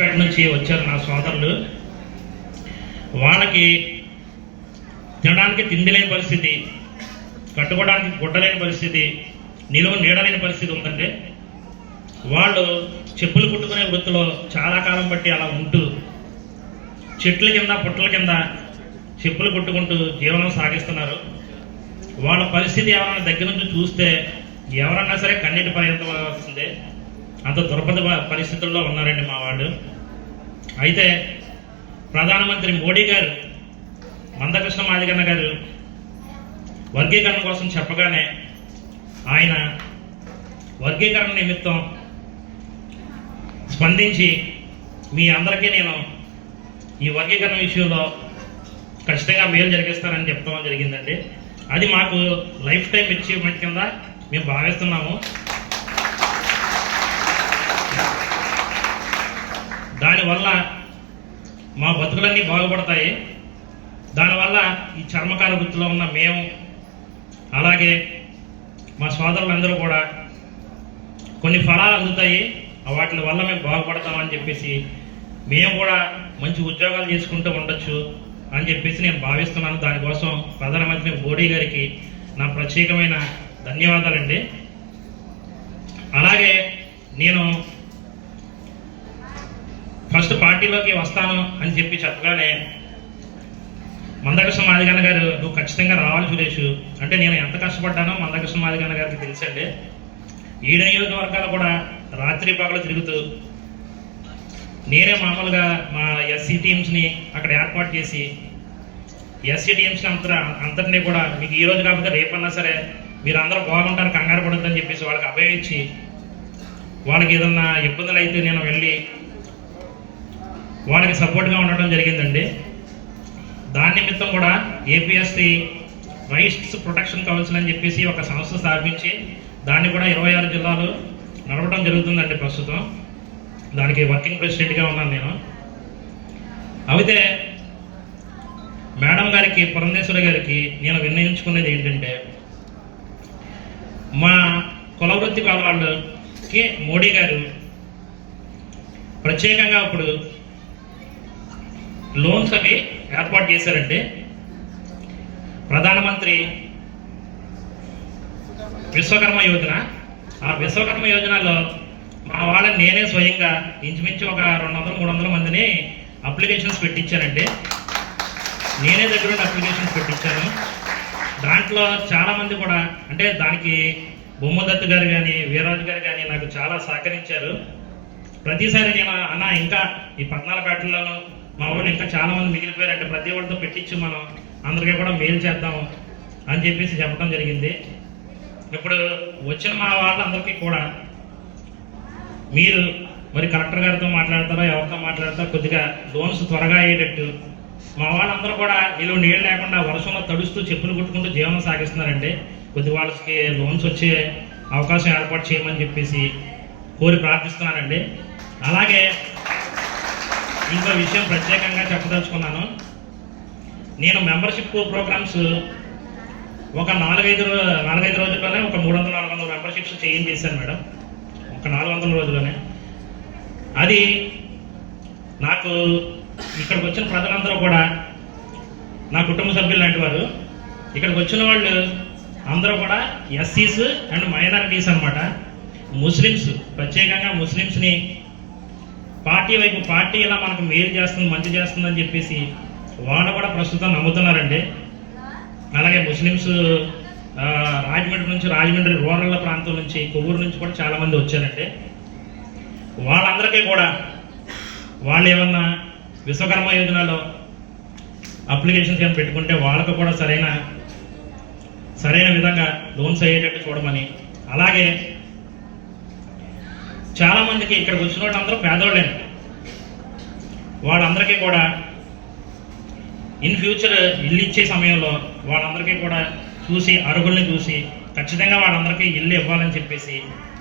నుంచి వచ్చారు నా సోదరులు. వాళ్ళకి తినడానికి తిండి లేని పరిస్థితి కట్టుకోవడానికి గుడ్డలేని పరిస్థితి నిలువ నీడలేని పరిస్థితి ఉందంటే వాళ్ళు చెప్పులు కుట్టుకునే వృత్తిలో చాలా కాలం బట్టి అలా ఉంటూ చెట్ల కింద పుట్టల కింద చెప్పులు కుట్టుకుంటూ జీవనం సాగిస్తున్నారు. వాళ్ళ పరిస్థితి ఎవరైనా దగ్గర నుంచి చూస్తే ఎవరన్నా సరే కన్నీటి పర్యంతం వస్తుంది. అంత దుర్భద పరిస్థితుల్లో ఉన్నారండి మా వాళ్ళు. అయితే ప్రధానమంత్రి మోడీ గారు మందకృష్ణ మాదిగన్న గారు వర్గీకరణ కోసం చెప్పగానే ఆయన వర్గీకరణ నిమిత్తం స్పందించి మీ అందరికీ నేను ఈ వర్గీకరణ విషయంలో ఖచ్చితంగా మేలు జరిగిస్తానని చెప్తాం జరిగిందండి. అది మాకు లైఫ్ టైం అచీవ్మెంట్ కింద మేము భావిస్తున్నాము. దానివల్ల మా బతుకులన్నీ బాగుపడతాయి. దానివల్ల ఈ చర్మకాల వృత్తిలో ఉన్న మేము అలాగే మా సోదరులందరూ కూడా కొన్ని ఫలాలు అందుతాయి. వాటి వల్ల మేము బాగుపడతామని చెప్పేసి మేము కూడా మంచి ఉద్యోగాలు చేసుకుంటూ ఉండొచ్చు అని చెప్పేసి నేను భావిస్తున్నాను. దానికోసం ప్రధానమంత్రి మోడీ గారికి నా ప్రత్యేకమైన ధన్యవాదాలండి. అలాగే నేను ఫస్ట్ పార్టీలోకి వస్తాను అని చెప్పి చెప్పగానే మందకృష్ణ మాదిగన్న గారు నువ్వు ఖచ్చితంగా రావాలి సురేష్. అంటే నేను ఎంత కష్టపడ్డానో మందకృష్ణ మాదిగన్న గారికి తెలుసండి. ఈ నియోజకవర్గాలు కూడా రాత్రి పగలు తిరుగుతూ నేనే మామూలుగా మా ఎస్సీ టీమ్స్ని అక్కడ ఏర్పాటు చేసి ఎస్సీ టీమ్స్ని అంత అంతటినీ కూడా మీకు ఈ రోజు కాకపోతే రేపన్నా సరే మీరు అందరూ బాగుంటారు కంగారు పడుతుందని చెప్పేసి వాళ్ళకి అభయం ఇచ్చి వాళ్ళకి ఏదన్నా ఇబ్బందులు అయితే నేను వెళ్ళి వాళ్ళకి సపోర్ట్గా ఉండటం జరిగిందండి. దాని నిమిత్తం కూడా ఏపీఎస్సి రైట్స్ ప్రొటెక్షన్ కౌన్సిల్ అని చెప్పేసి ఒక సంస్థ స్థాపించి దాన్ని కూడా ఇరవై ఆరు జిల్లాలు నడవడం జరుగుతుందండి ప్రస్తుతం. దానికి వర్కింగ్ ప్రెసిడెంట్గా ఉన్నాను నేను. అయితే మేడం గారికి పురంధేశ్వరి గారికి నేను విన్నయించుకునేది ఏంటంటే మా కులవృత్తి వాళ్ళకి మోడీ గారు ప్రత్యేకంగా ఇప్పుడు లోన్స్ అవి ఏర్పాటు చేశారంటే ప్రధానమంత్రి విశ్వకర్మ యోజన. ఆ విశ్వకర్మ యోజనలో మా వాళ్ళని నేనే స్వయంగా ఇంచుమించు ఒక రెండు వందల మూడు వందల మందిని అప్లికేషన్స్ పెట్టించానండి. నేనే దగ్గర అప్లికేషన్స్ పెట్టించాను. దాంట్లో చాలా మంది కూడా అంటే దానికి బొమ్మదత్తు గారు కానీ వీరరాజు గారు కానీ నాకు చాలా సహకరించారు. ప్రతిసారి నేను అన్న ఇంకా ఈ పద్నాలుగేటల్లోనూ మా వాళ్ళు ఇంకా చాలా మంది మిగిలిపోయారంటే ప్రతి వాళ్ళతో పెట్టించి మనం అందరికీ కూడా మేలు చేద్దాం అని చెప్పేసి చెప్పడం జరిగింది. ఇప్పుడు వచ్చిన మా వాళ్ళందరికీ కూడా మీరు మరి కలెక్టర్ గారితో మాట్లాడతారో ఎవరితో మాట్లాడతారో? కొద్దిగా లోన్స్ త్వరగా అయ్యేటట్టు మా వాళ్ళందరూ కూడా వీళ్ళు నీళ్ళు లేకుండా వర్షంలో తడుస్తూ చెప్పులు కుట్టుకుంటూ జీవనం సాగిస్తున్నారండి. కొద్ది వాళ్ళకి లోన్స్ వచ్చే అవకాశం ఏర్పాటు చేయమని చెప్పేసి కోరి ప్రార్థిస్తున్నానండి. అలాగే ఇంకో విషయం ప్రత్యేకంగా చెప్పదలుచుకున్నాను. నేను మెంబర్షిప్ ప్రోగ్రామ్స్ ఒక నాలుగైదు నాలుగైదు రోజుల్లోనే ఒక మూడు వందల నాలుగు వందల మెంబర్షిప్స్ చేంజ్ చేశాను మేడం. ఒక నాలుగు వందల రోజుల్లోనే. అది నాకు ఇక్కడికి వచ్చిన ప్రజలందరూ కూడా నా కుటుంబ సభ్యులు లాంటి వారు ఇక్కడికి వచ్చిన వాళ్ళు అందరూ కూడా ఎస్సీస్ అండ్ మైనారిటీస్ అన్నమాట. ముస్లిమ్స్ ప్రత్యేకంగా ముస్లిమ్స్ని పార్టీ వైపు పార్టీ ఇలా మనకు మేలు చేస్తుంది మంచి చేస్తుంది అని చెప్పేసి వాళ్ళు కూడా ప్రస్తుతం నమ్ముతున్నారండి. అలాగే ముస్లిమ్స్ రాజమండ్రి నుంచి రాజమండ్రి రూరల్ ప్రాంతం నుంచి కొవ్వూరు నుంచి కూడా చాలామంది వచ్చారండి. వాళ్ళందరికీ కూడా వాళ్ళు ఏమన్నా విశ్వకర్మ యోజనలో అప్లికేషన్స్ ఏమైనా పెట్టుకుంటే వాళ్ళకు కూడా సరైన సరైన విధంగా లోన్స్ అయ్యేటట్టు చూడమని. అలాగే చాలామందికి ఇక్కడికి వచ్చిన వాళ్ళందరూ పేదోళ్ళే. వాళ్ళందరికీ కూడా ఇన్ ఫ్యూచర్ ఇల్లు ఇచ్చే సమయంలో వాళ్ళందరికీ కూడా చూసి అర్హుల్ని చూసి ఖచ్చితంగా వాళ్ళందరికీ ఇల్లు ఇవ్వాలని చెప్పేసి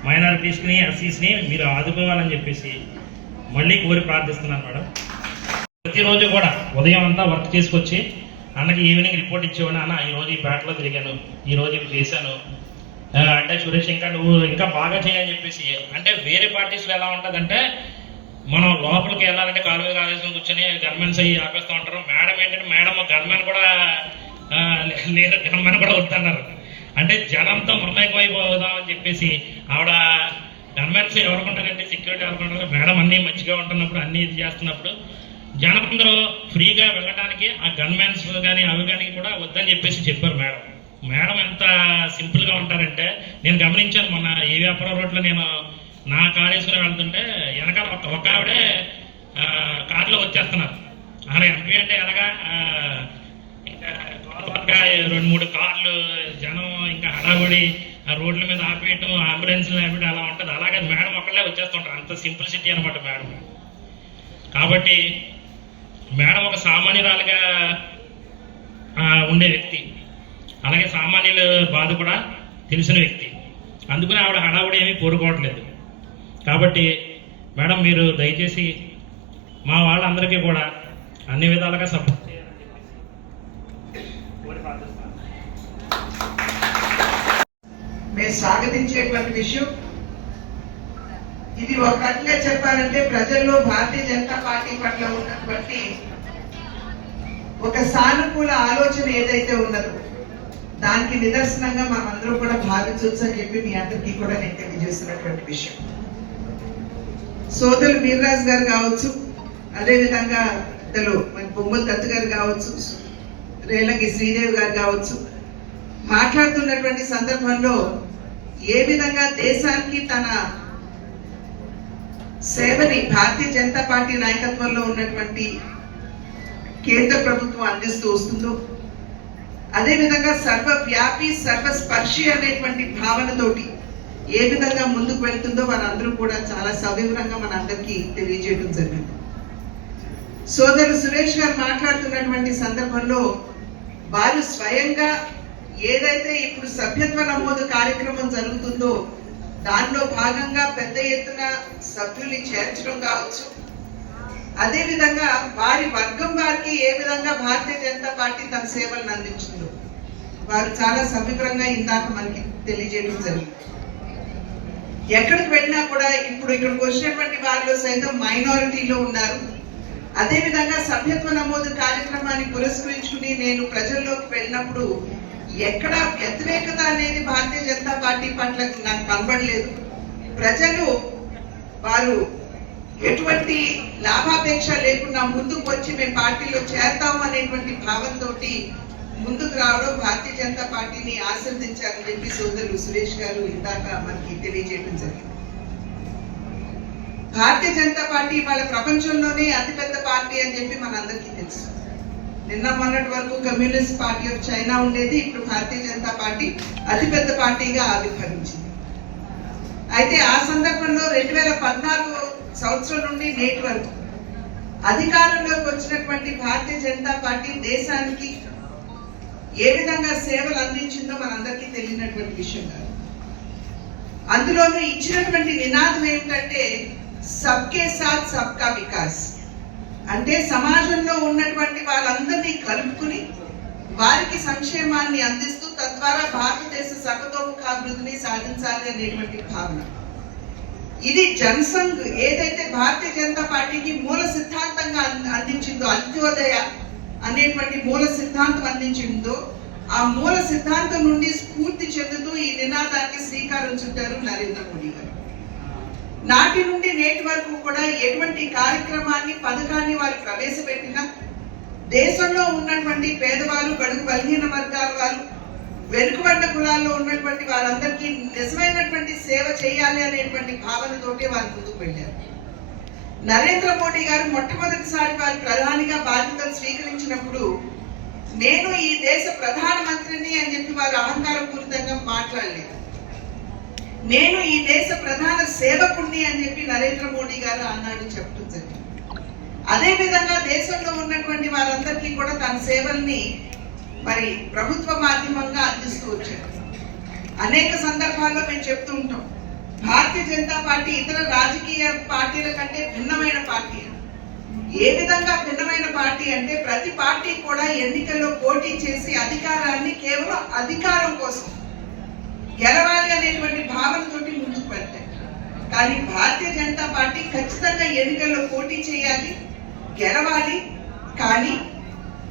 మైనారిటీస్ని ఎస్సీస్ని మీరు ఆదుకోవాలని చెప్పేసి మళ్ళీ కోరి ప్రార్థిస్తున్నాను మేడం. ప్రతిరోజు కూడా ఉదయం అంతా వర్క్ చేసుకొచ్చి అన్నకి ఈవినింగ్ రిపోర్ట్ ఇచ్చేవాడిని. అన్న ఈ రోజు ఈ బ్యాట్లో తిరిగాను ఈ రోజు ఇవి చేశాను. అంటే సురేష్ ఇంకా నువ్వు ఇంకా బాగా చేయని చెప్పేసి అంటే వేరే పార్టీస్లో ఎలా ఉంటుందంటే మనం లోపలికి వెళ్ళాలంటే కాలు మీద కాలేసం కూర్చొని గన్మెన్స్ అయ్యి ఆపేస్తూ ఉంటారు. మేడం ఏంటంటే మేడం గన్మెన్ కూడా ఆ, లేరు గన్మెన్ కూడా వద్దన్నారు. అంటే జనంతో మమేకమైపోదాం అని చెప్పేసి ఆవిడ గన్మెన్స్ ఎవరుకుంటారంటే సెక్యూరిటీ ఎవరుకుంటారు మేడం అన్నీ మంచిగా ఉంటున్నప్పుడు అన్నీ ఇది చేస్తున్నప్పుడు జనమందరూ ఫ్రీగా వెళ్ళడానికి ఆ గన్మెన్స్ కానీ అవి కానీ కూడా వద్దని చెప్పేసి చెప్పారు మేడం. మేడం ఎంత సింపుల్గా ఉంటారంటే నేను గమనించాను మొన్న ఏ వ్యాపారం రోడ్లో నేను నా కాళేశ్వరం వెళ్తుంటే వెనకాల ఒక ఒక ఆవిడే కార్లో కారులో వచ్చేస్తున్నారు. అలా ఎంపీ అంటే ఎలాగా? ఇంకా గోదావరిగా రెండు మూడు కార్లు జనం ఇంకా హడావుడి ఆ రోడ్ల మీద ఆపేయటం అంబులెన్స్లు ఆపేయటం అలా ఉంటుంది. అలాగే మేడం ఒకళ్ళే వచ్చేస్తుంటారు. అంత సింప్లిసిటీ అనమాట మేడం. కాబట్టి మేడం ఒక సామాన్యురాలుగా ఉండే వ్యక్తి. అలాగే సామాన్యుల బాధ కూడా తెలిసిన వ్యక్తి. అందుకని ఆవిడ హడావుడి ఏమీ కోరుకోవట్లేదు. కాబట్టి మేడం మీరు దయచేసి మా వాళ్ళందరికీ కూడా అన్ని విధాలుగా సపోర్ట్ మేము స్వాగతించేటువంటి విషయం ఇది ఒక రకంగా చెప్పాలంటే ప్రజల్లో భారతీయ జనతా పార్టీ పట్ల ఉన్నటువంటి ఒక సానుకూల ఆలోచన ఏదైతే ఉన్నదో దానికి నిదర్శనంగా మనం అందరూ కూడా భావించవచ్చు అని చెప్పి మీ అందరికీ కూడా నేను తెలియజేస్తున్నటువంటి విషయం. సోదరులు వీర్రాజు గారు కావచ్చు అదేవిధంగా పెద్దలు మన బొమ్మల దత్తు గారు కావచ్చు రేలంగి శ్రీదేవి గారు కావచ్చు మాట్లాడుతున్నటువంటి సందర్భంలో ఏ విధంగా దేశానికి తన సేవని భారతీయ జనతా పార్టీ నాయకత్వంలో ఉన్నటువంటి కేంద్ర ప్రభుత్వం అందిస్తూ వస్తుందో అదేవిధంగా సర్వవ్యాపి సర్వస్పర్శి అనేటువంటి భావనతోటి ఏ విధంగా ముందుకు వెళ్తుందో వారందరూ కూడా చాలా సవివరంగా మన అందరికీ తెలియజేయడం జరిగింది. సోదరు సురేష్ గారు మాట్లాడుతున్నటువంటి సందర్భంలో వారు స్వయంగా ఏదైతే ఇప్పుడు సభ్యత్వ నమోదు కార్యక్రమం జరుగుతుందో దానిలో భాగంగా పెద్ద ఎత్తున సభ్యుల్ని చేర్చడం కావచ్చు. అదేవిధంగా వారి వర్గం వారికి ఏ విధంగా భారతీయ జనతా పార్టీ తన సేవలను అందించిందో వారు చాలా సమీపంగా ఇందాక మనకి తెలియజేయడం జరిగింది. ఎక్కడికి వెళ్ళినా కూడా ఇప్పుడు ఇక్కడికి వచ్చినటువంటి వారిలో సైతం మైనారిటీలో ఉన్నారు. అదేవిధంగా సభ్యత్వ నమోదు కార్యక్రమాన్ని పురస్కరించుకుని నేను ప్రజల్లోకి వెళ్ళినప్పుడు ఎక్కడ వ్యతిరేకత అనేది భారతీయ జనతా పార్టీ పట్ల నాకు కనబడలేదు. ప్రజలు వారు ఎటువంటి లాభాపేక్ష లేకుండా ముందుకు వచ్చి మేము పార్టీలో చేరతాము అనేటువంటి భావంతో ముందుకు రావడం భారతీయ జనతా పార్టీని ఆశీర్దించారని చెప్పి సోదరులు సురేష్ గారు ఇందాక మనకి తెలియజేయడం జరిగింది. భారతీయ జనతా పార్టీ వాళ్ళ ప్రపంచంలోనే అతిపెద్ద పార్టీ అని చెప్పి మనందరికీ తెలుసు. నిన్న మొన్నటి వరకు కమ్యూనిస్ట్ పార్టీ ఆఫ్ చైనా ఉండేది ఇప్పుడు భారతీయ జనతా పార్టీ అతిపెద్ద పార్టీగా ఆవిర్భవించింది. అయితే ఆ సందర్భంలో రెండు వేల పద్నాలుగు సంవత్సరం నుండి నేటి వరకు అధికారంలోకి వచ్చినటువంటి భారతీయ జనతా పార్టీ దేశానికి ఏ విధంగా సేవలు అందించిందో మనందరికీ తెలియనటువంటి విషయం కాదు. అందులోనూ ఇచ్చినటువంటి నినాదం ఏమిటంటే సబ్కే సాత్ సబ్కా వికాస్. అంటే సమాజంలో ఉన్నటువంటి వాళ్ళందరినీ కలుపుకుని వారికి సంక్షేమాన్ని అందిస్తూ తద్వారా భారతదేశ సర్వతోముఖాభివృద్ధిని సాధించాలి అనేటువంటి భావన. ఇది జనసంఘ్ ఏదైతే భారతీయ జనతా పార్టీకి మూల సిద్ధాంతంగా అందించిందో అంత్యోదయ అనేటువంటి మూల సిద్ధాంతం అందించిందో ఆ మూల సిద్ధాంతం నుండి స్ఫూర్తి చెందుతూ ఈ నినాదానికి శ్రీకారం చుట్టారు నరేంద్ర మోడీ గారు. నాటి నుండి నేటి వరకు కూడా ఎటువంటి కార్యక్రమాన్ని పథకాన్ని వారు ప్రవేశపెట్టినా దేశంలో ఉన్నటువంటి పేదవారు బడుగు బలహీన వర్గాల వారు వెనుకబడిన కులాల్లో ఉన్నటువంటి వారందరికీ నిజమైనటువంటి సేవ చేయాలి అనేటువంటి భావనతోటే వారు ముందుకు వెళ్ళారు. నరేంద్ర మోడీ గారు మొట్టమొదటిసారి వారు ప్రధానిగా బాధ్యతలు స్వీకరించినప్పుడు నేను ఈ దేశ ప్రధానమంత్రిని అని చెప్పి వారు అహంకారపూరితంగా మాట్లాడలేదు. నేను ఈ దేశ ప్రధాన సేవకుణ్ణి అని చెప్పి నరేంద్ర మోడీ గారు ఆనాడు చెప్పడం జరిగింది అదే విధంగా దేశంలో ఉన్నటువంటి వారందరికీ కూడా తన సేవల్ని మరి ప్రభుత్వ మాధ్యమంగా అందిస్తూ వచ్చారు. అనేక సందర్భాల్లో మేము చెప్తూ ఉంటాం. భారతీయ జనతా పార్టీ ఇతర రాజకీయ పార్టీల కంటే భిన్నమైన పార్టీ అని. ఏ విధంగా భిన్నమైన పార్టీ అంటే ప్రతి పార్టీ కూడా ఎన్నికల్లో పోటీ చేసి అధికారాన్ని కేవలం అధికారం కోసం గెలవాలి అనేటువంటి భావనతోటి ముందుకు వెళ్తాయి కానీ భారతీయ జనతా పార్టీ ఖచ్చితంగా ఎన్నికల్లో పోటీ చేయాలి గెలవాలి. కానీ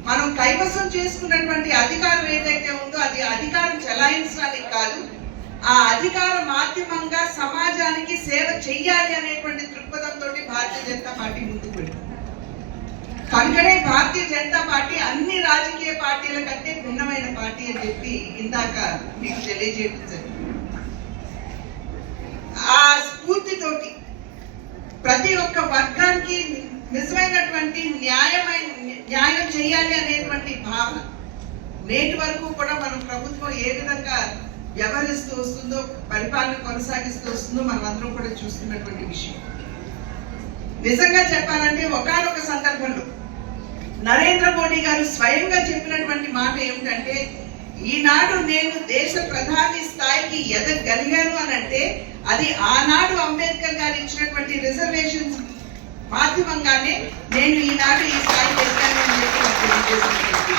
మనం కైవసం చేసుకున్నటువంటి అధికారం ఏదైతే ఉందో అది అధికారం చెలాయించడానికి కాదు ఆ అధికార మాధ్యమంగా సమాజానికి సేవ చెయ్యాలి అనేటువంటి దృక్పథంతో భారతీయ జనతా పార్టీ ముందు కనుకనే భారతీయ జనతా పార్టీ అన్ని రాజకీయ పార్టీల కంటే భిన్నమైన పార్టీ అని చెప్పి ఇందాక మీకు తెలియజేయడం జరిగింది. ఆ స్ఫూర్తితోటి ప్రతి ఒక్క వర్గానికి నిజమైనటువంటి న్యాయమైన న్యాయం చేయాలి అనేటువంటి భావన నేటి వరకు కూడా మనం ప్రభుత్వం ఏ విధంగా వ్యవహరిస్తూ వస్తుందో పరిపాలన కొనసాగిస్తూ వస్తుందో మనమందరం కూడా చూస్తున్నటువంటి విషయం. నిజంగా చెప్పాలంటే ఒకానొక సందర్భంలో నరేంద్ర మోడీ గారు స్వయంగా చెప్పినటువంటి మాట ఏమిటంటే ఈనాడు నేను దేశ ప్రధాని స్థాయికి ఎదగలిగాను అని అంటే అది ఆనాడు అంబేద్కర్ గారు ఇచ్చినటువంటి రిజర్వేషన్స్ మాధ్యమంగానే నేను ఈనాడు ఈ స్థాయికి ఎదిగాను అని చెప్పి తెలియజేసినటువంటి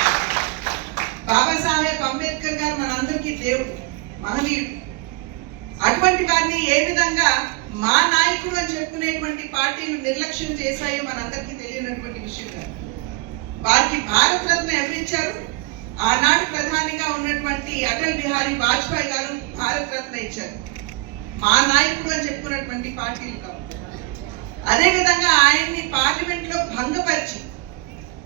బాబాసాహెబ్ అంబేద్కర్ గారు మనందరికీ దేవుడు. మహనీయుడు అటువంటి వారిని ఏ విధంగా మా నాయకుడు అని చెప్పుకునేటువంటి పార్టీలు నిర్లక్ష్యం చేశాయో మనందరికీ తెలియనటువంటి విషయం కాదు. వారికి భారత రత్న ఎవరిచ్చారు ఆనాడు ప్రధానిగా ఉన్నటువంటి అటల్ బిహారీ వాజ్పేయి గారు భారత రత్న ఇచ్చారు. మా నాయకుడు అని చెప్పుకున్నటువంటి పార్టీలు కావు. అదే విధంగా ఆయన్ని పార్లమెంట్లో భంగపరిచి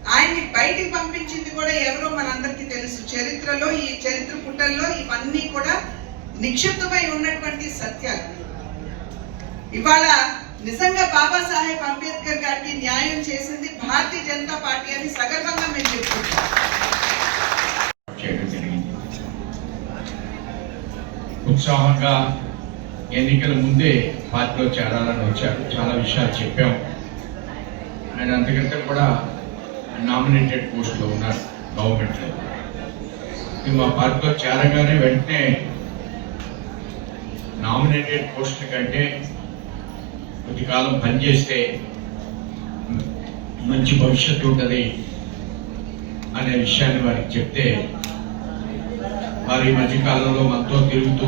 ఆయన్ని బయటికి పంపించింది కూడా ఎవరో మనందరికీ తెలుసు. చరిత్రలో ఈ చరిత్ర పుటల్లో ఇవన్నీ కూడా నిక్షిప్తమై ఉన్నటువంటి సత్యాలు. ఇవాళ నిజంగా బాబాసాహెబ్ అంబేద్కర్ గారికి న్యాయం చేసింది భారతీయ జనతా పార్టీ అని సగర్వంగా మేము చెప్పుకుంటాం ఉత్సాహంగా ఎన్నికల ముందే పార్టీలో చేరాలని వచ్చారు. చాలా విషయాలు చెప్పాం. ఆయన అంతకంటే కూడా నామినేటెడ్ పోస్ట్లో ఉన్నారు గవర్నమెంట్లో ఇది మా పార్టీలో చేరగానే వెంటనే నామినేటెడ్ పోస్టుల కంటే కొద్ది కాలం పనిచేస్తే మంచి భవిష్యత్తు ఉంటుంది అనే విషయాన్ని వారికి చెప్తే వారి మధ్యకాలంలో మధ్య కాలంలో మనతో తిరుగుతూ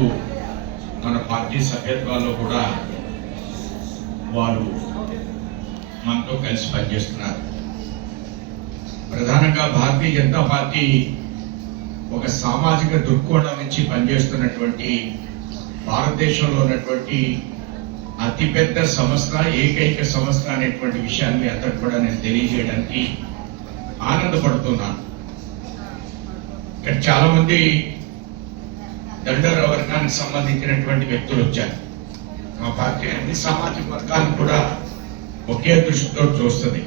మన పార్టీ సభ్యత్వాల్లో కూడా వారు మనతో కలిసి పనిచేస్తున్నారు. ప్రధానంగా భారతీయ జనతా పార్టీ ఒక సామాజిక దృక్కోణం నుంచి పనిచేస్తున్నటువంటి భారతదేశంలో ఉన్నటువంటి అతిపెద్ద సంస్థ ఏకైక సంస్థ అనేటువంటి విషయాన్ని అతడు కూడా నేను తెలియజేయడానికి ఆనందపడుతున్నాను ఇక్కడ చాలా మంది దండర వర్గానికి సంబంధించినటువంటి వ్యక్తులు వచ్చారు. మా పార్టీ అన్ని సామాజిక వర్గాలు కూడా ఒకే దృష్టితో చూస్తుంది.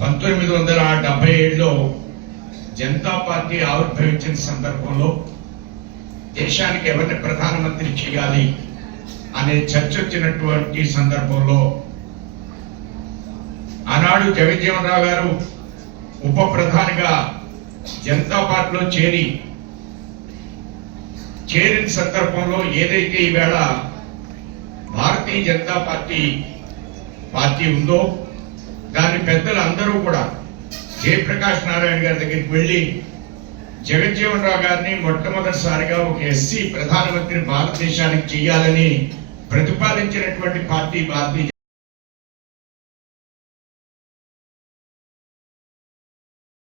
పంతొమ్మిది వందల డెబ్బై ఏడులో జనతా పార్టీ ఆవిర్భవించిన సందర్భంలో దేశానికి ఎవరిని ప్రధానమంత్రి చేయాలి అనే చర్చ వచ్చినటువంటి సందర్భంలో ఆనాడు జగజ్జీవనరావు గారు ఉప ప్రధానిగా జనతా పార్టీలో చేరి చేరిన సందర్భంలో ఏదైతే ఈవేళ భారతీయ జనతా పార్టీ పార్టీ ఉందో దాని పెద్దలు అందరూ కూడా జయప్రకాష్ నారాయణ గారి దగ్గరికి వెళ్ళి జగజ్జీవన్ రావు గారిని మొట్టమొదటిసారిగా ఒక ఎస్సీ ప్రధానమంత్రి భారతదేశానికి చేయాలని ప్రతిపాదించినటువంటి పార్టీ భారతీయ